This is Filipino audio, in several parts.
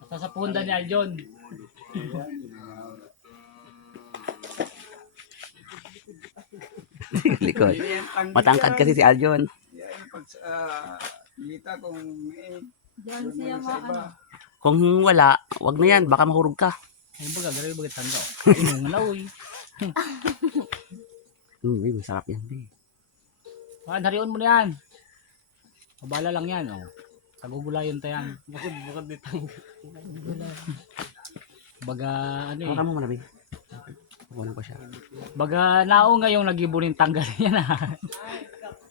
Basta sa punda ni Aljon. Likod. Matangkad kasi si Aljon. Yan pag kita kung may Diyan siya ano. Kung wala, wag na yan. Baka mahurog ka. Ay baga, gano'y baga tangga. Inong malaw eh. Masarap yan. Harion mo na yan. Mabala lang yan. Oh. Sagugulayan tayo yan. Bukod dito. Baga ano eh. Hawakan mo muna, kukunan ko siya. Baga nao ngayong nagibunin tanggal yan ah.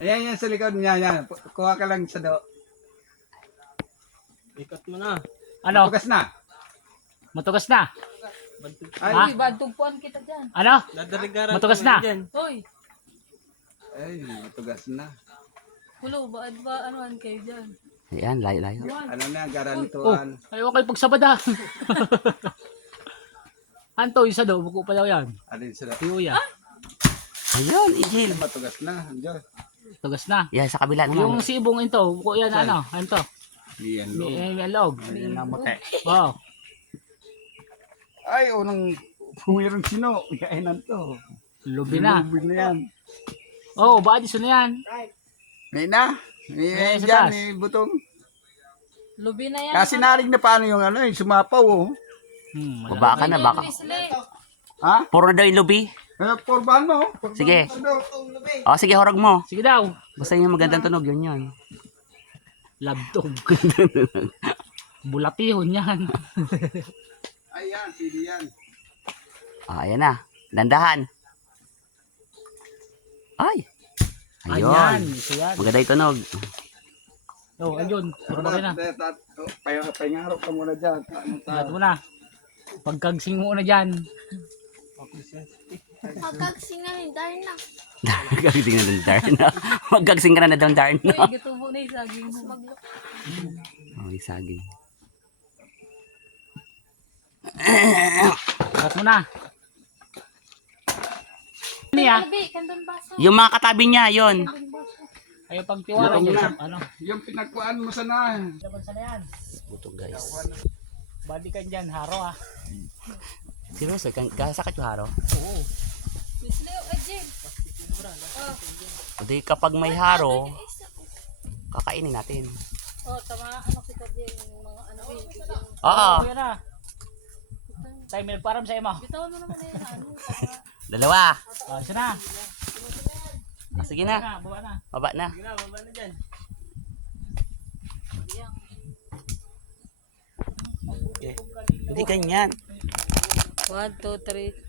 Ayan yan sa likod niya, yan. Kuha ka lang sa do. Ikat mo na. Ano? Tugas na. Matugas na. Ay, Ha? Uy, badugpuan kita dyan. Ano? Dadarigaran Matugas kami na. dyan. Hoy, ay, tugas na. hulo, baad ba anoan kayo dyan? Ayan, layo-layo. Ano na, garantuan. Ayaw kayo pagsabada. Anto, isa daw. Buko pa daw yan. Alin sila. Tiyo yan. Ayun, Ijil. Matugas na. Diyan. Tugas na. Yan, sa kabila Yung naman. si Ibong ito. Buko yan ano. Anto. Yan, lo. May log. Yan ang mate. Oh. Ay, unang pumirang sino. Kain na to. Lubi na. Lubi na yan. Oh, badis na yan. May na. May May sa dyan, taas. may butong. Lubi na yan. Kasi naring na paano yung ano, yung sumapaw, oh. Baba ka na, baka. Ha? Puro na daw yung lubi. Porbahan mo. Sige. Ano? O, sige, horog mo. Sige daw. Basta yung magandang tunog, yun. Labtog. Bulapihon yan. Ayan, pili yan. Ayan na. Dandahan. Ay. Ayan. Ayun. Ito yan. Maganda yung tunog. Oh, ayun. Puro na kayo na. Pahingarap ka muna dyan. Lahat mo na. Pagkagsing mo na dyan. Pagkagsing na rin, dahil na. Magagsing na doon, Darna. Magagsing ka na doon, Darna. Uy, gitubo na yung saging mo. Oh, yung saging. Lahat mo na. Ano ya? Labi, kandun baso. Yung mga katabi niya, yun. Ayaw pagtiwala Yung nyo. na. Ano? Yung pinagkuhan mo sana. Laban sa na yan. Buto, guys. Badi ka dyan, haro ah. Seryoso, kasakit yung haro. Oo. Miss Leo, Jim. Hindi, kapag may haro, kakainin natin. Oh, tama, ano kita din, yung mga ano rin. Oo, Kuya na. Tayo may nagparam sa imo. Bitawan mo naman na yun, ano. tama. dalawa. Oh, isa na. Sige na, Bawa na. baba na. Sige na, baba na dyan. Hindi ganyan. 1, 2, 3.